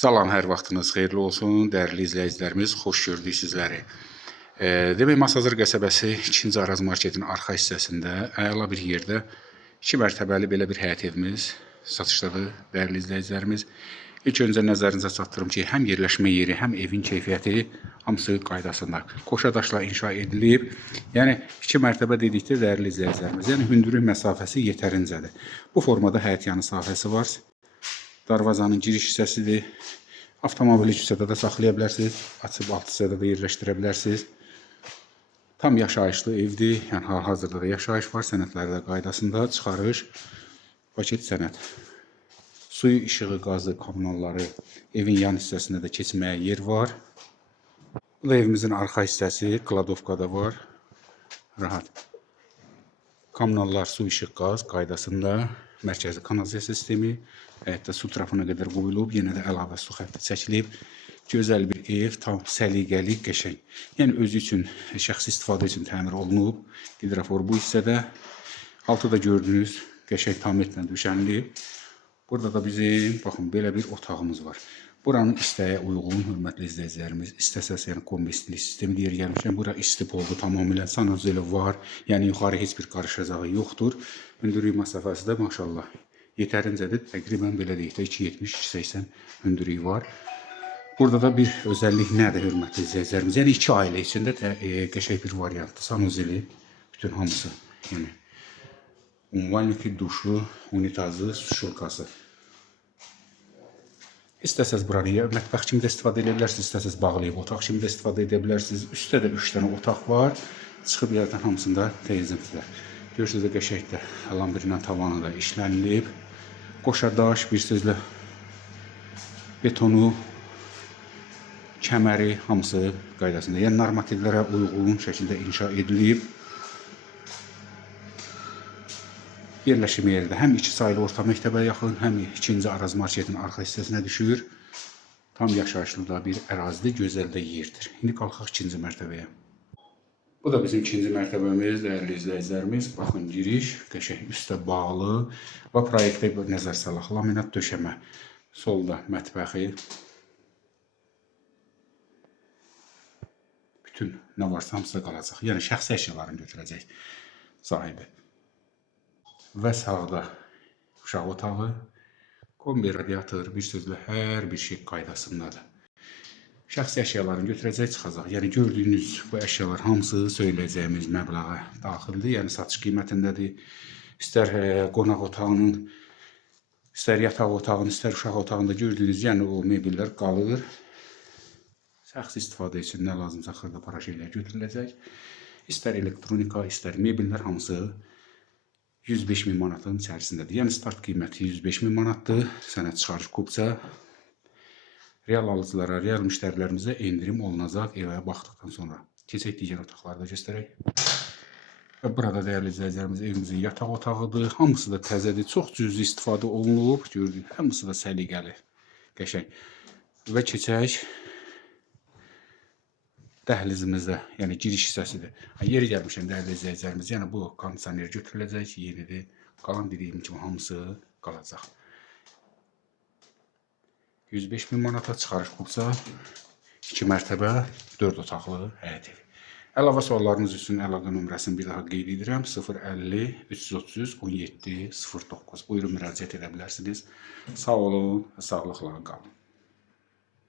Salam, hər vaxtınız xeyirli olsun, dəyərli izləyicilərimiz, xoş gördük sizləri. Demək, Masazır qəsəbəsi 2-ci Araz marketin arxa hissəsində, əla bir yerdə 2 mərtəbəli belə bir həyət evimiz satışdadır, dəyərli izləyicilərimiz. İlk öncə nəzərinizə çatdırım ki, həm yerləşmə yeri, həm evin keyfiyyəti hamısı qaydasında. Qoşa daşla inşa edilib. Yəni 2 mərtəbə dedikdə, dəyərli izləyicilərimiz, yəni hündürlük məsafəsi yetərincədir. Bu formada həyət yanı sahəsi var. Darvazanın giriş hissəsidir. Avtomobili hissədə də saxlaya bilərsiniz. Açıb alt hissədə də yerləşdirə bilərsiniz. Tam yaşayışlı evdir. Yəni hal-hazırda da yaşayış var. Sənədləri də qaydasında. Çıxarış, paket sənəd. Suyu, işığı, qazı, kommunalları evin yan hissəsində də keçməyə yer var. Bu da evimizin arxa hissəsi. Kladovka da var. Rahat. Kommunallar, su, işıq, qaz qaydasında. Mərkəzi kanalizasiya sistemi, həyətdə su trafına qədər qoyulub, yenə də əlavə su xətti çəkilib. Gözəl bir ev, tam səliqəli, qəşəng. Yəni özü üçün, şəxsi istifadə üçün təmir olunub. Hidrofor bu hissədə. Altıda gördüyünüz qəşəng tamitlə döşənilib. Burada da bizim, baxın, belə bir otağımız var. Buranın istəyə uyğun, hörmətli izləyicilərimiz, istəsəz, yəni kombistilik sistemi deyir gəlmişəm. Bura istip oldu tamamilə, sanuzeli var. Yəni yuxarı heç bir qarışacağı yoxdur. Hündürlük məsafəsi də maşallah yetərincədir. Təqribən belə deyək də 2.70-2.80 hündürlük var. Burada da bir özəllik nədir, hörmətli izləyicilərimiz? Yəni 2 ailə içində qəşəng bir variantdır. Sanuzeli, bütün hamısı. Yəni umvalniki, duşlu, unitazı, şurkası. İstəsəz buranı mətbəx kimi də istifadə edə bilərsiniz, istəsəz bağlayıb otaq kimi də istifadə edə bilərsiniz. Üstdə də 3 dənə otaq var. Çıxıb yerdən hamısında teyzintilər. Görürsünüz də qəşəngdə lambirlə tavanı da işlənilib. Qoşa daş, bir sözlə betonu, kəməri hamısı qaydasında. Yəni normativlərə uyğun şəkildə inşa edilib. Yerləşim yeri də həm 2 saylı orta məktəbə yaxın, həm 2-ci Araz marketin arxa hissəsinə düşür. Tam yaşayışlı da bir ərazidə, gözəl də yerdir. İndi qalxaq 2-ci mərtəbəyə. Bu da bizim 2-ci mərtəbəmiz, dəyərli izləyicilərimiz. Baxın, giriş qəşəng üstə bağlı və proyektə nəzər salaq. Laminat döşəmə. Solda mətbəxi. Bütün nə varsa hamısı qalacaq. Yəni şəxsi əşyalarını götürəcək sahibi. Və sağda uşaq otağı, kombi, radiator, bir sözlə hər bir şey qaydasındadır. Şəxsi əşyalarını götürəcək, çıxacaq. Yəni gördüyünüz bu əşyalar hamısı söyləyəcəyimiz məbləğə daxildir. Yəni satış qiymətindədir. İstər qonaq otağının, istər yataq otağının, istər uşaq otağında gördüyünüz, yəni o mebellər qalır. Şəxsi istifadə üçün nə lazımsa xırda para şeylər götürüləcək. İstər elektronika, istər mebellər hamısı 105.000 manatın içərisindədir. Yəni start qiyməti 105.000 manatdır. Sənəd çıxarış kupça. Real alıcılara, real müştərilərimizə endirim olunacaq evə baxdıqdan sonra. Keçək digər otaqları da göstərək. Və burada dəyərli izləyicilərimiz evimizin yataq otağıdır. Hamısı da təzədir. Çox cüzi istifadə olunub. Gördük, hamısı da səliqəli, qəşəng. Və keçək dəhlizimizdə, yəni giriş hissəsidir. Yeri gəlmişəm dəyərli izləyicilərimiz, yəni bu kondisioner götürüləcək, yenidir. Qalan dediyim kimi hamısı qalacaq. 105.000 manata çıxarış kupça, 2 mərtəbə, 4 otaqlı həyət evi. Əlavə suallarınız üçün əlaqə nömrəsini bir daha qeyd edirəm. 050 333 17 09. Buyurun müraciət edə bilərsiniz. Sağ olun və sağlıqla qalın.